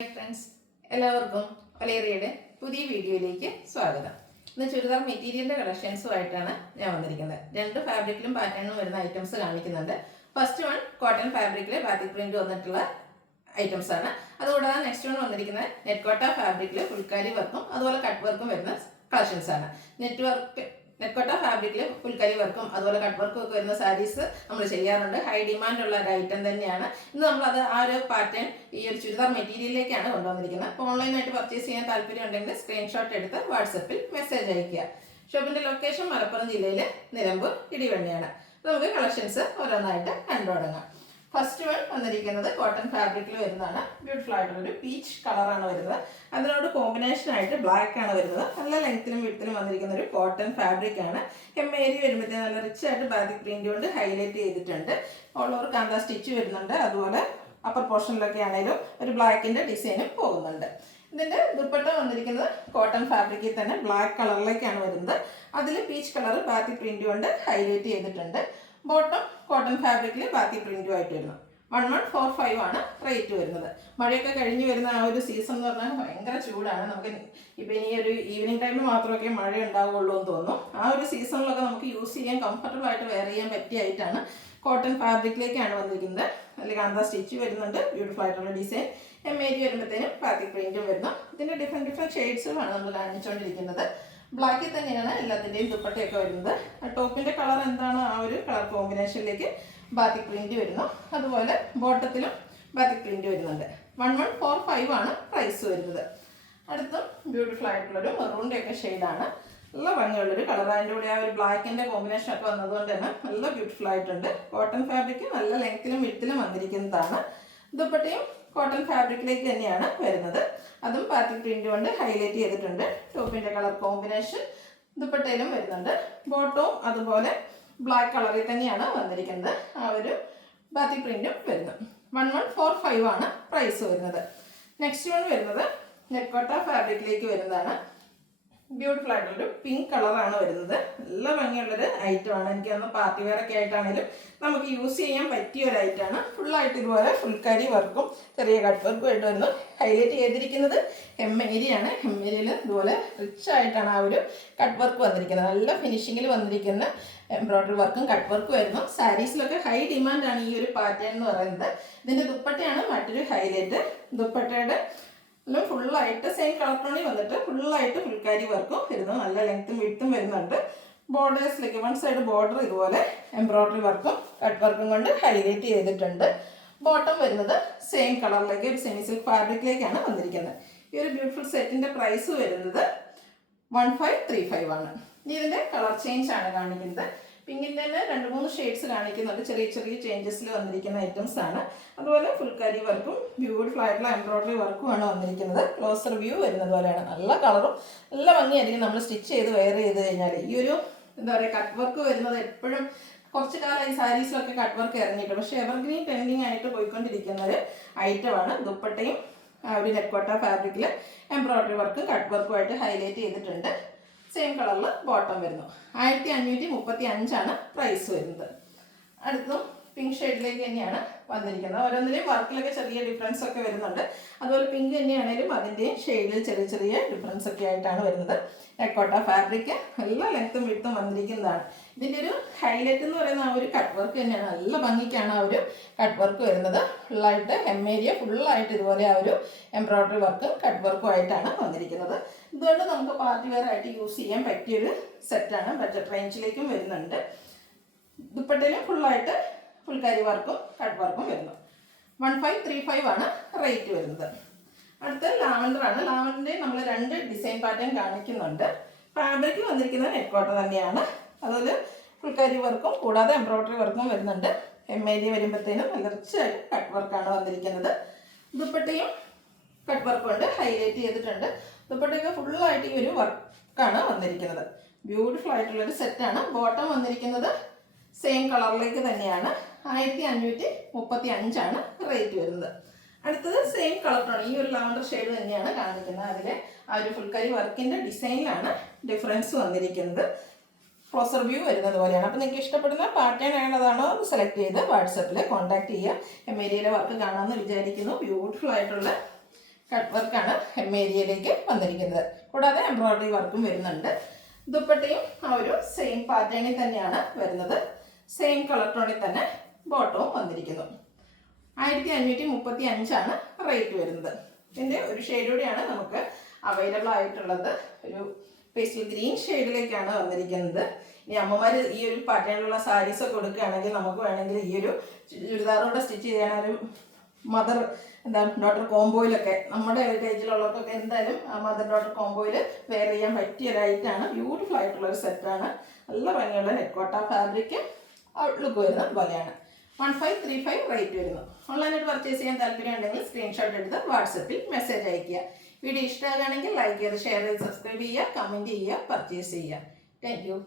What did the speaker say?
Hi friends, എല്ലാവർക്കും ഒലേറിയയുടെ പുതിയ വീഡിയോയിലേക്ക് സ്വാഗതം. ഇന്ന് ചുരിദാർ മെറ്റീരിയലിൻ്റെ കളക്ഷൻസുമായിട്ടാണ് ഞാൻ വന്നിരിക്കുന്നത്. രണ്ട് ഫാബ്രിക്കിലും പാറ്റേണും വരുന്ന ഐറ്റംസ് കാണിക്കുന്നുണ്ട്. ഫസ്റ്റ് വൺ കോട്ടൺ ഫാബ്രിക്കിൽ ബാത്തിക് പ്രിന്റ് വന്നിട്ടുള്ള ഐറ്റംസ് ആണ്. അതുകൂടാതെ നെക്സ്റ്റ് വൺ വന്നിരിക്കുന്നത് നെറ്റ് കോട്ട ഫാബ്രിക്കിൽ ഫുൾക്കാരി വർക്കും അതുപോലെ കട്ട് വർക്കും വരുന്ന കളക്ഷൻസ് ആണ്. നെറ്റ് ഫാബ്രിക്കിൽ ഫുൾക്കരി വർക്കും അതുപോലെ കട്ട് വർക്കും ഒക്കെ വരുന്ന സാരീസ് നമ്മൾ ചെയ്യാറുണ്ട്. ഹൈ ഡിമാൻഡ് ഉള്ള ഒരു ഐറ്റം തന്നെയാണ്. ഇന്ന് നമ്മളത് ആ ഒരു പാറ്റേൺ ഈ ഒരു ചുരിദാർ മെറ്റീരിയലിലേക്കാണ് കൊണ്ടുവന്നിരിക്കുന്നത്. അപ്പോൾ ഓൺലൈനായിട്ട് പർച്ചേസ് ചെയ്യാൻ താല്പര്യം ഉണ്ടെങ്കിൽ സ്ക്രീൻഷോട്ട് എടുത്ത് വാട്സപ്പിൽ മെസ്സേജ് അയയ്ക്കുക. ഷോപ്പിന്റെ ലൊക്കേഷൻ മലപ്പുറം ജില്ലയിലെ നിലമ്പൂർ ഇടിവണ്ണിയാണ്. നമുക്ക് കളക്ഷൻസ് ഓരോന്നായിട്ട് കണ്ടു തുടങ്ങാം. ഫസ്റ്റ് വൺ വന്നിരിക്കുന്നത് കോട്ടൺ ഫാബ്രിക്കിൽ വരുന്നതാണ്. ബ്യൂട്ടിഫുൾ ആയിട്ടുള്ളൊരു പീച്ച് കളറാണ് വരുന്നത്. അതിനോട് കോമ്പിനേഷൻ ആയിട്ട് ബ്ലാക്ക് ആണ് വരുന്നത്. നല്ല ലെങ്ത്തിലും വിഡ്ത്തിലും വന്നിരിക്കുന്ന ഒരു കോട്ടൺ ഫാബ്രിക് ആണ്. ഹെമ്മേരി വരുമ്പോഴത്തേക്ക് നല്ല റിച്ച് ആയിട്ട് ബാത്തിക് പ്രിന്റ് കൊണ്ട് ഹൈലൈറ്റ് ചെയ്തിട്ടുണ്ട്. ഓൾ ഓവർ കാന്ത സ്റ്റിച്ച് വരുന്നുണ്ട്. അതുപോലെ അപ്പർ പോർഷനിലൊക്കെ ആണെങ്കിലും ഒരു ബ്ലാക്കിന്റെ ഡിസൈനും പോകുന്നുണ്ട്. ഇതിന്റെ ദുപ്പട്ട വന്നിരിക്കുന്നത് കോട്ടൺ ഫാബ്രിക്കിൽ തന്നെ ബ്ലാക്ക് കളറിലേക്കാണ് വരുന്നത്. അതിൽ പീച്ച് കളർ ബാത്തിക് പ്രിന്റ് കൊണ്ട് ഹൈലൈറ്റ് ചെയ്തിട്ടുണ്ട്. ബോട്ടം കോട്ടൺ ഫാബ്രിക്കിൽ ബാത്തിക് പ്രിന്റും ആയിട്ട് വരുന്നു. 1145 ആണ് റേറ്റ് വരുന്നത്. മഴയൊക്കെ കഴിഞ്ഞ് വരുന്ന ആ ഒരു സീസൺ എന്ന് പറഞ്ഞാൽ ഭയങ്കര ചൂടാണ്. നമുക്ക് ഇപ്പം ഇനി ഒരു ഈവനിങ് ടൈമിൽ മാത്രമൊക്കെ മഴ ഉണ്ടാവുകയുള്ളൂ എന്ന് തോന്നുന്നു. ആ ഒരു സീസണിലൊക്കെ നമുക്ക് യൂസ് ചെയ്യാൻ കംഫർട്ടബിൾ ആയിട്ട് വെയർ ചെയ്യാൻ പറ്റിയ ആയിട്ടാണ് കോട്ടൺ ഫാബ്രിക്കിലേക്കാണ് വന്നിരിക്കുന്നത്. അതിൽ കാന്ത സ്റ്റിച്ച് വരുന്നുണ്ട്. ബ്യൂട്ടിഫുൾ ആയിട്ടുള്ള ഡിസൈൻ. എംஏജി വരുമ്പോഴത്തേനും ബാത്തിക് പ്രിന്റും വരുന്നു. ഇതിൻ്റെ ഡിഫറെൻറ്റ് ഷെയ്ഡ്സുകളാണ് നമ്മൾ കാണിച്ചുകൊണ്ടിരിക്കുന്നത്. ബ്ലാക്കിൽ തന്നെയാണ് എല്ലാത്തിൻ്റെയും ദുപ്പട്ടയൊക്കെ വരുന്നത്. ടോപ്പിൻ്റെ കളർ എന്താണ് ആ ഒരു കളർ കോമ്പിനേഷനിലേക്ക് ബാത്തിക് പ്രിന്റ് വരുന്നു. അതുപോലെ ബോട്ടത്തിലും ബാത്തിക് പ്രിന്റ് വരുന്നുണ്ട്. 1145 ആണ് പ്രൈസ് വരുന്നത്. അടുത്തും ബ്യൂട്ടിഫുൾ ആയിട്ടുള്ളൊരു മെറൂണിൻ്റെ ഒക്കെ ഷെയ്ഡാണ്. നല്ല ഭംഗിയുള്ളൊരു കളർ. അതിൻ്റെ കൂടെ ആ ഒരു ബ്ലാക്കിൻ്റെ കോമ്പിനേഷൻ ഒക്കെ വന്നതുകൊണ്ട് തന്നെ നല്ല ബ്യൂട്ടിഫുൾ ആയിട്ടുണ്ട്. കോട്ടൺ ഫാബ്രിക് നല്ല ലെങ്ത്തിലും വിഡ്ത്തിലും വന്നിരിക്കുന്നതാണ്. ദുപ്പട്ടയും കോട്ടൺ ഫാബ്രിക്കിലേക്ക് തന്നെയാണ് വരുന്നത്. അതും ബാത്തിക് പ്രിന്റ് കൊണ്ട് ഹൈലൈറ്റ് ചെയ്തിട്ടുണ്ട്. ടോപ്പിന്റെ കളർ കോമ്പിനേഷൻ ദുപ്പട്ടയിലും വരുന്നുണ്ട്. ബോട്ടവും അതുപോലെ ബ്ലാക്ക് കളറിൽ തന്നെയാണ് വന്നിരിക്കുന്നത്. ആ ഒരു ബാത്തിക് പ്രിന്റും വരുന്നു. 1145 ആണ് പ്രൈസ് വരുന്നത്. നെക്സ്റ്റ് വൺ വരുന്നത് നെറ്റ് കോട്ട ഫാബ്രിക്കിലേക്ക് വരുന്നതാണ്. ബ്യൂട്ടിഫുൾ ആയിട്ടുള്ളൊരു പിങ്ക് കളറാണ് വരുന്നത്. നല്ല ഭംഗിയുള്ളൊരു ഐറ്റമാണ്. എനിക്ക് ഒന്ന് പാർട്ടി വെയർ ഒക്കെ ആയിട്ടാണെങ്കിലും നമുക്ക് യൂസ് ചെയ്യാൻ പറ്റിയ ഒരു ഐറ്റമാണ്. ഫുള്ളായിട്ട് ഇതുപോലെ ഫുൾക്കാരി വർക്കും ചെറിയ കട്ട് വർക്കും ആയിട്ട് വരുന്നു. ഹൈലൈറ്റ് ചെയ്തിരിക്കുന്നത് ഹെമ്മേരിയാണ്. ഹെമ്മേരിയിൽ ഇതുപോലെ റിച്ച് ആയിട്ടാണ് ആ ഒരു കട്ട് വർക്ക് വന്നിരിക്കുന്നത്. നല്ല ഫിനിഷിങ്ങിൽ വന്നിരിക്കുന്ന എംബ്രോയ്ഡറി വർക്കും കട്ട് വർക്കും വരുന്നു. സാരീസിലൊക്കെ ഹൈ ഡിമാൻഡാണ് ഈ ഒരു പാറ്റേൺ എന്ന് പറയുന്നത്. ഇതിൻ്റെ ദുപ്പട്ടയാണ് മറ്റൊരു ഹൈലൈറ്റ്. ദുപ്പട്ടയുടെ ഫുള്ളായിട്ട് സെയിം കളർ ടോണിൽ വന്നിട്ട് ഫുള്ളായിട്ട് ഫുൾക്കാരി വർക്കും വരുന്നു. നല്ല ലെങ്ത്തും വിഡ്ത്തും വരുന്നുണ്ട്. ബോർഡേഴ്സിലേക്ക് വൺ സൈഡ് ബോർഡർ ഇതുപോലെ എംബ്രോയ്ഡറി വർക്കും കട്ട് വർക്കും കൊണ്ട് ഹൈലൈറ്റ് ചെയ്തിട്ടുണ്ട്. ബോട്ടം വരുന്നത് സെയിം കളറിലേക്ക് ഒരു സെമി സിൽക്ക് ഫാബ്രിക്കിലേക്കാണ് വന്നിരിക്കുന്നത്. ഈ ഒരു ബ്യൂട്ടിഫുൾ സെറ്റിന്റെ പ്രൈസ് വരുന്നത് 1535 ആണ്. ഇനി ഇതിന്റെ കളർ ചേഞ്ച് ആണ് കാണിക്കുന്നത്. പിങ്കിൻ്റെ തന്നെ 2-3 ഷെയ്ഡ്സ് കാണിക്കുന്നുണ്ട്. ചെറിയ ചെറിയ ചേഞ്ചസിൽ വന്നിരിക്കുന്ന ഐറ്റംസ് ആണ്. അതുപോലെ ഫുൾക്കാരി വർക്കും ബ്യൂട്ടിഫുൾ ആയിട്ടുള്ള എംബ്രോയ്ഡറി വർക്കുമാണ് വന്നിരിക്കുന്നത്. ക്ലോസർ വ്യൂ വരുന്നത് പോലെയാണ്. നല്ല കളറും നല്ല ഭംഗിയായിരിക്കും നമ്മൾ സ്റ്റിച്ച് ചെയ്ത് വെയർ ചെയ്ത് കഴിഞ്ഞാൽ. ഈ ഒരു എന്താ പറയുക കട്ട് വർക്ക് വരുന്നത് എപ്പോഴും കുറച്ച് കാലം ഈ സാരീസിലൊക്കെ കട്ട് വർക്ക് ഇറങ്ങിയിട്ട് പക്ഷേ എവർഗ്രീൻ ട്രെൻഡിങ് ആയിട്ട് പോയിക്കൊണ്ടിരിക്കുന്ന ഒരു ഐറ്റമാണ്. ദുപ്പട്ടയും ഒരു നെറ്റ് കോട്ട ഫാബ്രിക്കിൽ എംബ്രോയ്ഡറി വർക്കും കട്ട് വർക്കുമായിട്ട് ഹൈലൈറ്റ് ചെയ്തിട്ടുണ്ട്. സെയിം കളറിൽ ബോട്ടം വരുന്നു. 1535 ആണ് പ്രൈസ് വരുന്നത്. അടുത്തും പിങ്ക് ഷെയ്ഡിലേക്ക് തന്നെയാണ് വന്നിരിക്കുന്നത്. ഓരോന്നിലെയും വർക്കിലൊക്കെ ചെറിയ ഡിഫറൻസ് ഒക്കെ വരുന്നുണ്ട്. അതുപോലെ പിങ്ക് തന്നെയാണെങ്കിലും അതിൻ്റെയും ഷെയ്ഡിൽ ചെറിയ ചെറിയ ഡിഫറൻസ് ഒക്കെ ആയിട്ടാണ് വരുന്നത്. നെക്കോട്ട ഫാബ്രിക് നല്ല ലെങ്ത്തും വിഡ്ത്തും വന്നിരിക്കുന്നതാണ്. ഇതിൻ്റെ ഒരു ഹൈലൈറ്റ് എന്ന് പറയുന്ന ആ ഒരു കട്ട് വർക്ക് തന്നെയാണ്. നല്ല ഭംഗിക്കാണ് ആ ഒരു കട്ട് വർക്ക് വരുന്നത്. ഫുള്ളായിട്ട് ഹെമ്മേരിയ ഫുള്ളായിട്ട് ഇതുപോലെ ആ ഒരു എംബ്രോയ്ഡറി വർക്കും കട്ട് വർക്കും ആയിട്ടാണ് വന്നിരിക്കുന്നത്. ഇതുകൊണ്ട് നമുക്ക് പാർട്ടി വെയർ ആയിട്ട് യൂസ് ചെയ്യാൻ പറ്റിയൊരു സെറ്റാണ്. ബഡ്ജറ്റ് റേഞ്ചിലേക്കും വരുന്നുണ്ട്. ദുപ്പട്ടയിലും ഫുള്ളായിട്ട് ഫുൾക്കാരി വർക്കും കട്ട് വർക്കും വരുന്നു. 1535 ആണ് റേറ്റ് വരുന്നത്. അടുത്ത ലാവൻഡർ ആണ്. ലാവൻഡറിൻ്റെ നമ്മൾ 2 ഡിസൈൻ പാറ്റേൺ കാണിക്കുന്നുണ്ട്. ഫാബ്രിക് വന്നിരിക്കുന്നത് നെറ്റ് കോട്ടൺ തന്നെയാണ്. അതുപോലെ ഫുൾക്കാരി വർക്കും കൂടാതെ എംബ്രോയ്ഡറി വർക്കും വരുന്നുണ്ട്. എംஏരി വരുമ്പോഴത്തേനും നല്ല റിച്ചായിട്ട് കട്ട് വർക്കാണ് വന്നിരിക്കുന്നത്. ദുപ്പട്ടയും കട്ട് വർക്ക് കൊണ്ട് ഹൈലൈറ്റ് ചെയ്തിട്ടുണ്ട്. ദുപ്പട്ടയൊക്കെ ഫുള്ളായിട്ട് ഈ ഒരു വർക്കാണ് വന്നിരിക്കുന്നത്. ബ്യൂട്ടിഫുൾ ആയിട്ടുള്ളൊരു സെറ്റാണ്. ബോട്ടം വന്നിരിക്കുന്നത് സെയിം കളറിലേക്ക് തന്നെയാണ്. 1535 ആണ് റേറ്റ് വരുന്നത്. അടുത്തത് സെയിം കളർ ടോൺ ഈ ഒരു ലാവൻഡർ ഷെയ്ഡ് തന്നെയാണ് കാണിക്കുന്നത്. അതിലെ ആ ഒരു ഫുൾക്കാരി വർക്കിൻ്റെ ഡിസൈനിലാണ് ഡിഫറൻസ് വന്നിരിക്കുന്നത്. ക്ലോസർ വ്യൂ വരുന്നത് പോലെയാണ്. അപ്പോൾ നിങ്ങൾക്ക് ഇഷ്ടപ്പെടുന്ന പാറ്റേൺ ഏതാണോ അത് സെലക്ട് ചെയ്ത് വാട്സപ്പിൽ കോൺടാക്ട് ചെയ്യുക. എംஏരിയയിലെ വർക്ക് കാണാമെന്ന് വിചാരിക്കുന്നു. ബ്യൂട്ടിഫുൾ ആയിട്ടുള്ള കട്ട് വർക്കാണ് hem ഏരിയയിലേക്ക് വന്നിരിക്കുന്നത്. കൂടാതെ എംബ്രോയിഡറി വർക്കും വരുന്നുണ്ട്. ദുപ്പട്ടയും ആ ഒരു സെയിം പാറ്റേണിൽ തന്നെയാണ് വരുന്നത്. സെയിം കളർ ടോണിൽ തന്നെ ബോട്ടവും വന്നിരിക്കുന്നു. 1535 റേറ്റ് വരുന്നത്. ഇതിൻ്റെ ഒരു ഷെയ്ഡ് കൂടിയാണ് നമുക്ക് അവൈലബിൾ ആയിട്ടുള്ളത്. ഒരു പേസ്റ്റൽ ഗ്രീൻ ഷെയ്ഡിലേക്കാണ് വന്നിരിക്കുന്നത്. ഇനി അമ്മമാർ ഈ ഒരു പാറ്റേണിലുള്ള സാരീസൊക്കെ കൊടുക്കുകയാണെങ്കിൽ നമുക്ക് വേണമെങ്കിൽ ഈ ഒരു ചുരിദാറോടെ സ്റ്റിച്ച് ചെയ്യാൻ ഒരു മദർ ഡോട്ടർ കോംബോയിലൊക്കെ നമ്മുടെ ഒരു ഏജിലുള്ളവർക്കൊക്കെ എന്തായാലും മദർ ഡോട്ടർ കോംബോയിൽ വെയർ ചെയ്യാൻ പറ്റിയ ഒരു ഐറ്റാണ്. ബ്യൂട്ടിഫുൾ ആയിട്ടുള്ള ഒരു സെറ്റാണ്. നല്ല ഭംഗിയുള്ള നെറ്റ്കോട്ട ഫാബ്രിക് ഔട്ട്ലുക്ക് വരുന്ന പോലെയാണ്. 1535 റേറ്റ് വരുന്നു. ഓൺലൈനായിട്ട് പർച്ചേസ് ചെയ്യാൻ താല്പര്യം ഉണ്ടെങ്കിൽ സ്ക്രീൻഷോട്ട് എടുത്ത് വാട്സപ്പിൽ മെസ്സേജ് അയയ്ക്കുക. വീഡിയോ ഇഷ്ടമാകുകയാണെങ്കിൽ ലൈക്ക് ചെയ്ത് ഷെയർ ചെയ്ത് സബ്സ്ക്രൈബ് ചെയ്യുക, കമൻറ്റ് ചെയ്യുക, പർച്ചേസ് ചെയ്യുക. Thank you.